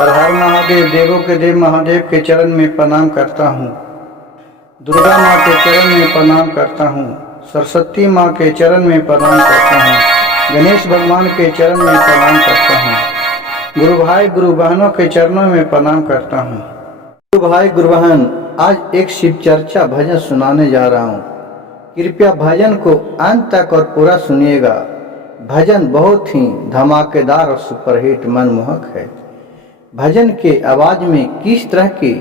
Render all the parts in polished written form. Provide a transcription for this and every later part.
हर हर महादेव। देवों के देव महादेव के चरण में प्रणाम करता हूँ। दुर्गा माँ के चरण में प्रणाम करता हूँ। सरस्वती माँ के चरण में प्रणाम करता हूँ। गणेश भगवान के चरण में प्रणाम करता हूँ। गुरु भाई गुरु बहनों के चरणों में प्रणाम करता हूँ। गुरु भाई गुरु बहन, आज एक शिव चर्चा भजन सुनाने जा रहा हूँ। कृपया भजन को अंत तक और पूरा सुनिएगा। भजन बहुत ही धमाकेदार और सुपरहिट मनमोहक है। भजन के आवाज में किस तरह के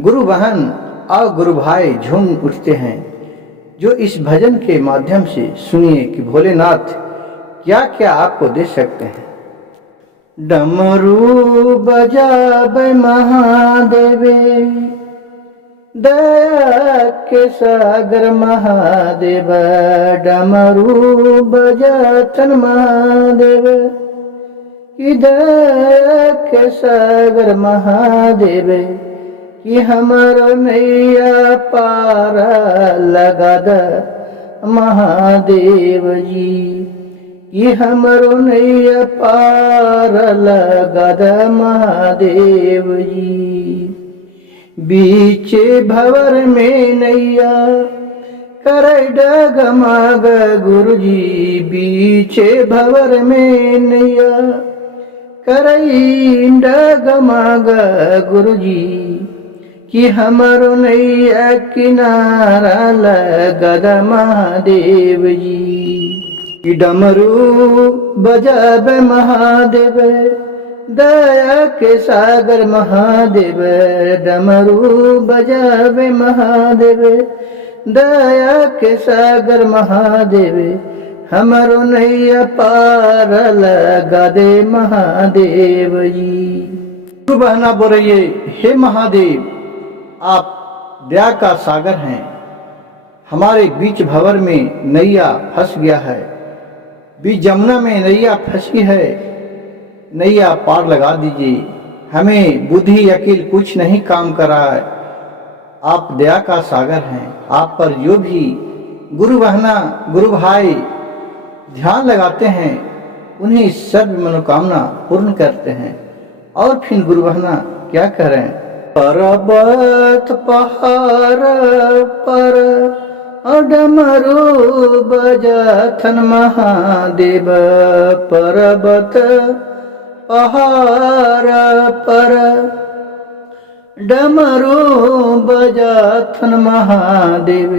गुरु बहन और गुरु भाई झूम उठते हैं, जो इस भजन के माध्यम से सुनिए कि भोलेनाथ क्या क्या आपको दे सकते हैं। डमरू बजाबै महादेवे, दया के सागर महादेव। डमरू बजातन महादेव, दया के सागर महादेव। कि हमारो नैया पार लगा द महादेव जी। कि हमारो नैया पार लगा द महादेव जी। बीचे भवर में नैया करे डगमग गुरुजी। बीचे भवर में नैया करई डगमग गुरुजी। कि हमारो नैया किनारा लगा द महादेव जी। कि डमरू बजाबै महादेव, दया के सागर महादेव। डमरू बजाबै महादेव, दया के सागर महादेव। हमारो नैया पार लगा दे महादेव जी। गुरु बहना बोल रही है, हे महादेव आप दया का सागर हैं। हमारे बीच भंवर में नैया फंस गया है। बीच जमुना में नैया फंसी है, नैया पार लगा दीजिए। हमें बुद्धि अकील कुछ नहीं काम करा है। आप दया का सागर हैं। आप पर जो भी गुरु बहना गुरु भाई ध्यान लगाते हैं, उन्हें सर्व मनोकामना पूर्ण करते हैं। और फिर गुरु बहना क्या करें। पर्वत पहाड़ पर डमरू बजाथन महादेव। पर्वत पहाड़ पर डमरू बजाथन महादेव।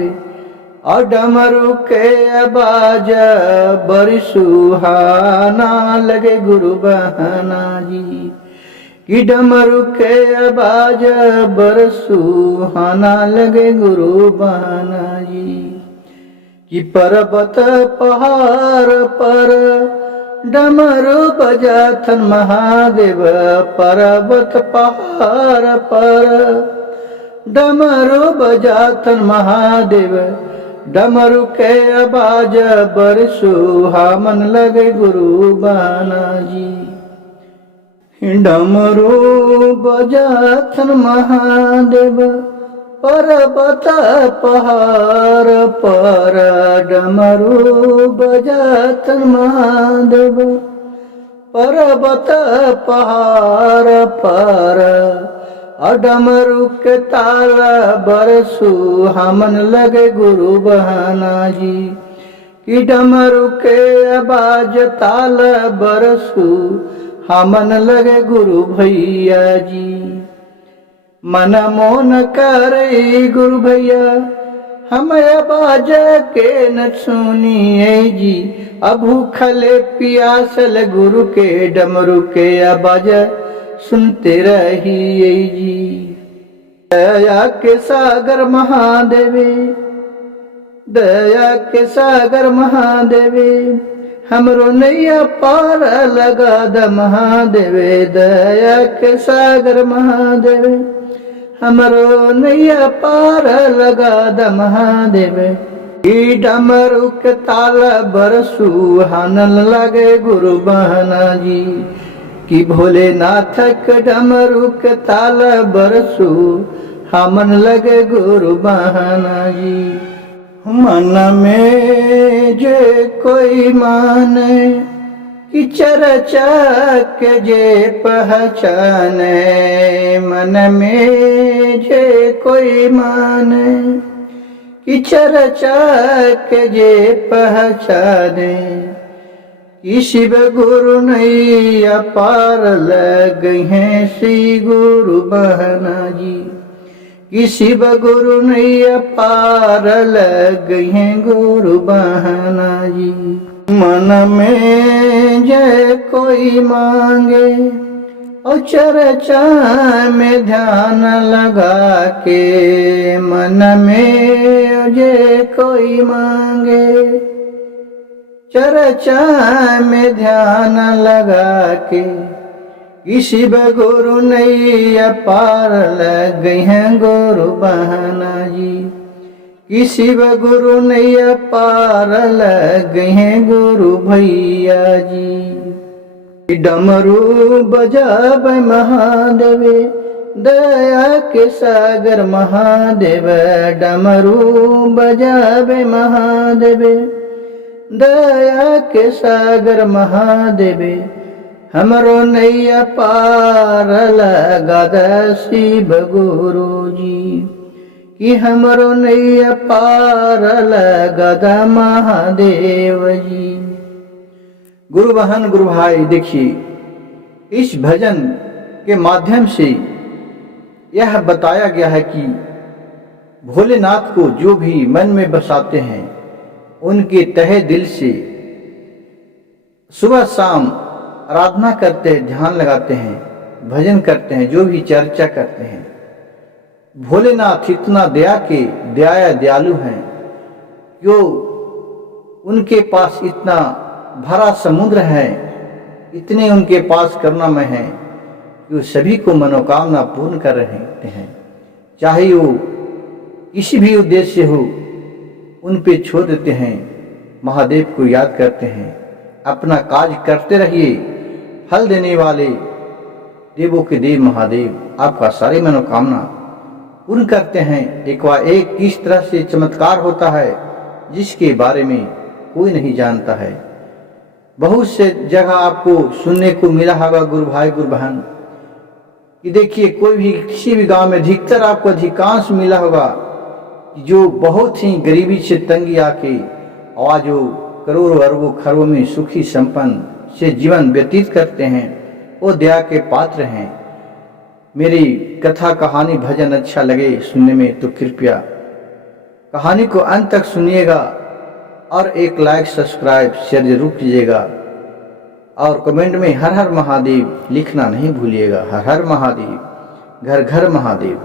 और डमरू के आवाज बड़ी सुहाना लगे गुरु बहना जी। कि डमरू के आवाज बड़ सुहाना लगे गुरु बहना जी। कि पर्वत पहाड़ पर डमरू बजाथन महादेव। पर्वत पहाड़ पर डमरू बजाथन महादेव। डमरू के आवाज बड़ सुहावन लगे गुरु बहना जी। डमरू बजाथन महादेव, पर्वत पहाड़ पर डमरू बजाथन महादेव। पर्वत पहाड़ पर डमरू के ताल बड़ सुहावन लगे गुरु बहना जी। कि डमरू के आवाज ताल बड़ सुहावन लगे गुरु भैया जी। मन मोन करे गुरु भैया, हम आवाज के न सुनिए जी। अब भूखले प्यासल गुरु के डमरू के आवाज सुनते रहिए जी। दया के सागर महादेवे, दया के सागर महादेवे। हमरो नैया पार लगा द महादेवे। दया के सागर महादेवे, हमरो नैया पार लगा द महादेवे। ई डमरू के ताल बड़ सुहावन लगे गुरु बहना जी। कि भोलेनाथ के डमरू के ताल बड़ सुहावन लगे गुरु बहना जी। मन में जे कोई माने कि चर्चा के जे पहचाने, मन में जे कोई माने। कि चर्चा के जे पहचाने, कि शिव गुरु नैया पार लग हैं श्री गुरु बहना जी। कि शिव गुरु नैया पार लग हैं गुरु बहना जी। मन में जय कोई मांगे, और चर्चा में ध्यान लगा के। मन में जय कोई मांगे, चर्चा में ध्यान लगा के। कि शिव गुरु नैया पार लग गई हैं गुरु बहना जी। कि शिव गुरु नैया पार लग गई हैं गुरु भैया जी। डमरू बजाब महादेवे, दया के सागर महादेव। डमरू बजाब महादेवे, दया के सागर महादेवे। हमरो नैया पार लगा द शिव गुरु जी। कि हमरो नैया पार लगा द महादेव जी। गुरु बहन गुरु भाई, देखिए इस भजन के माध्यम से यह बताया गया है कि भोलेनाथ को जो भी मन में बसाते हैं, उनके तहे दिल से सुबह शाम आराधना करते हैं, ध्यान लगाते हैं, भजन करते हैं, जो भी चर्चा करते हैं, भोलेनाथ इतना दया दयालु हैं जो उनके पास इतना भरा समुद्र है, इतने उनके पास करुणामय है कि वो सभी को मनोकामना पूर्ण कर रहे हैं। चाहे वो किसी भी उद्देश्य से हो, उन पे छोड़ देते हैं, महादेव को याद करते हैं। अपना काज करते रहिए, फल देने वाले देवों के देव महादेव आपका सारी मनोकामना पूर्ण करते हैं। एक व एक किस तरह से चमत्कार होता है जिसके बारे में कोई नहीं जानता है। बहुत से जगह आपको सुनने को मिला होगा गुरु भाई गुरु बहन कि देखिए कोई भी किसी भी गांव में अधिकतर आपको अधिकांश मिला होगा जो बहुत ही गरीबी से तंगी आके और जो करोड़ों अरबों खरबों में सुखी संपन्न से जीवन व्यतीत करते हैं, वो दया के पात्र हैं। मेरी कथा कहानी भजन अच्छा लगे सुनने में तो कृपया कहानी को अंत तक सुनिएगा और एक लाइक सब्सक्राइब शेयर जरूर कीजिएगा और कमेंट में हर हर महादेव लिखना नहीं भूलिएगा। हर हर महादेव, घर घर महादेव।